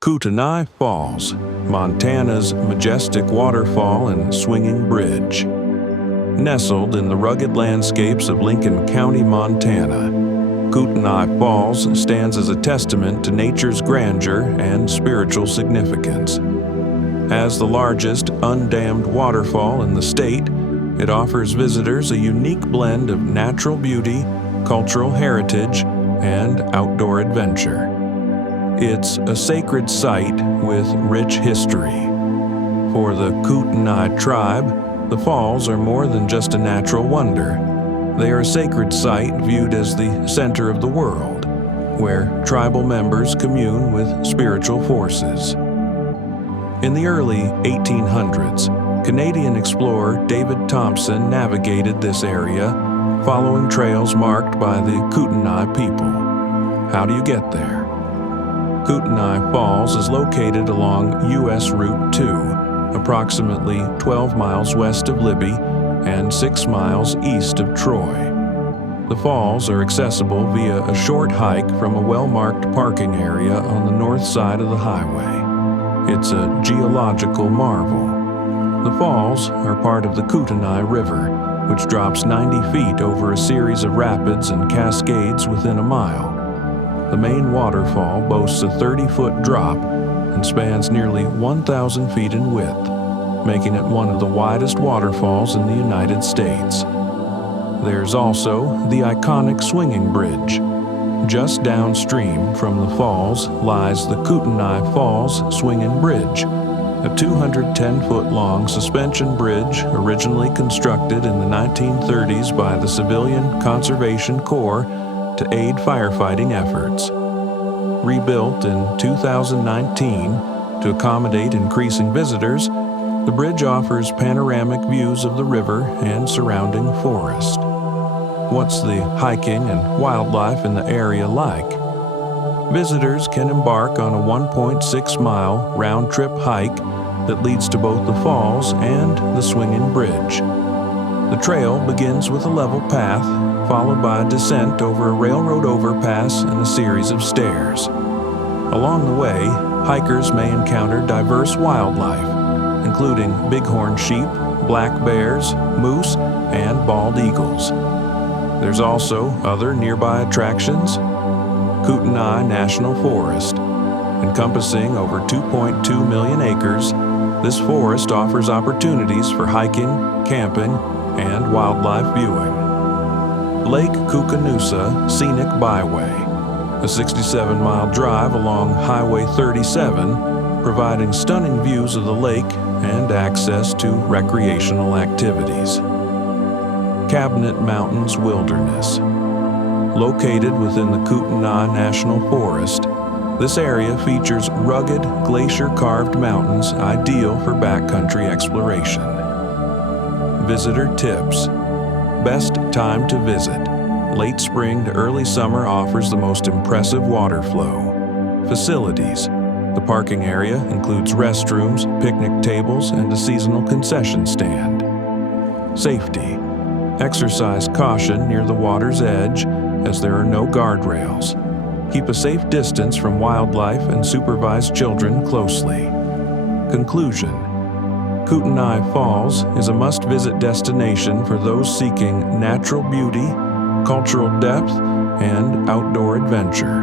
Kootenai Falls, Montana's majestic waterfall and swinging bridge. Nestled in the rugged landscapes of Lincoln County, Montana, Kootenai Falls stands as a testament to nature's grandeur and spiritual significance. As the largest undammed waterfall in the state, it offers visitors a unique blend of natural beauty, cultural heritage, and outdoor adventure. It's a sacred site with rich history. For the Kootenai Tribe, the falls are more than just a natural wonder. They are a sacred site viewed as the center of the world, where tribal members commune with spiritual forces. In the early 1800s, Canadian explorer David Thompson navigated this area, following trails marked by the Kootenai people. How do you get there? Kootenai Falls is located along U.S. Route 2, approximately 12 miles west of Libby and 6 miles east of Troy. The falls are accessible via a short hike from a well-marked parking area on the north side of the highway. It's a geological marvel. The falls are part of the Kootenai River, which drops 90 feet over a series of rapids and cascades within a mile. The main waterfall boasts a 30-foot drop and spans nearly 1,000 feet in width, making it one of the widest waterfalls in the United States. There's also the iconic swinging bridge. Just downstream from the falls lies the Kootenai Falls Swinging Bridge, a 210-foot-long suspension bridge originally constructed in the 1930s by the Civilian Conservation Corps to aid firefighting efforts. Rebuilt in 2019 to accommodate increasing visitors, the bridge offers panoramic views of the river and surrounding forest. What's the hiking and wildlife in the area like? Visitors can embark on a 1.6-mile round-trip hike that leads to both the falls and the swinging bridge. The trail begins with a level path, followed by a descent over a railroad overpass and a series of stairs. Along the way, hikers may encounter diverse wildlife, including bighorn sheep, black bears, moose, and bald eagles. There's also other nearby attractions. Kootenai National Forest. Encompassing over 2.2 million acres, this forest offers opportunities for hiking, camping, and wildlife viewing. Lake Kootenai Scenic Byway, a 67-mile drive along Highway 37, providing stunning views of the lake and access to recreational activities. Cabinet Mountains Wilderness. Located within the Kootenai National Forest, this area features rugged, glacier-carved mountains ideal for backcountry exploration. Visitor tips. Best time to visit. Late spring to early summer offers the most impressive water flow. Facilities. The parking area includes restrooms, picnic tables, and a seasonal concession stand. Safety. Exercise caution near the water's edge, as there are no guardrails. Keep a safe distance from wildlife and supervise children closely. Conclusion. Kootenai Falls is a must-visit destination for those seeking natural beauty, cultural depth, and outdoor adventure.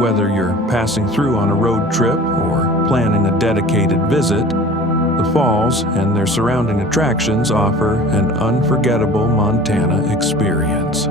Whether you're passing through on a road trip or planning a dedicated visit, the falls and their surrounding attractions offer an unforgettable Montana experience.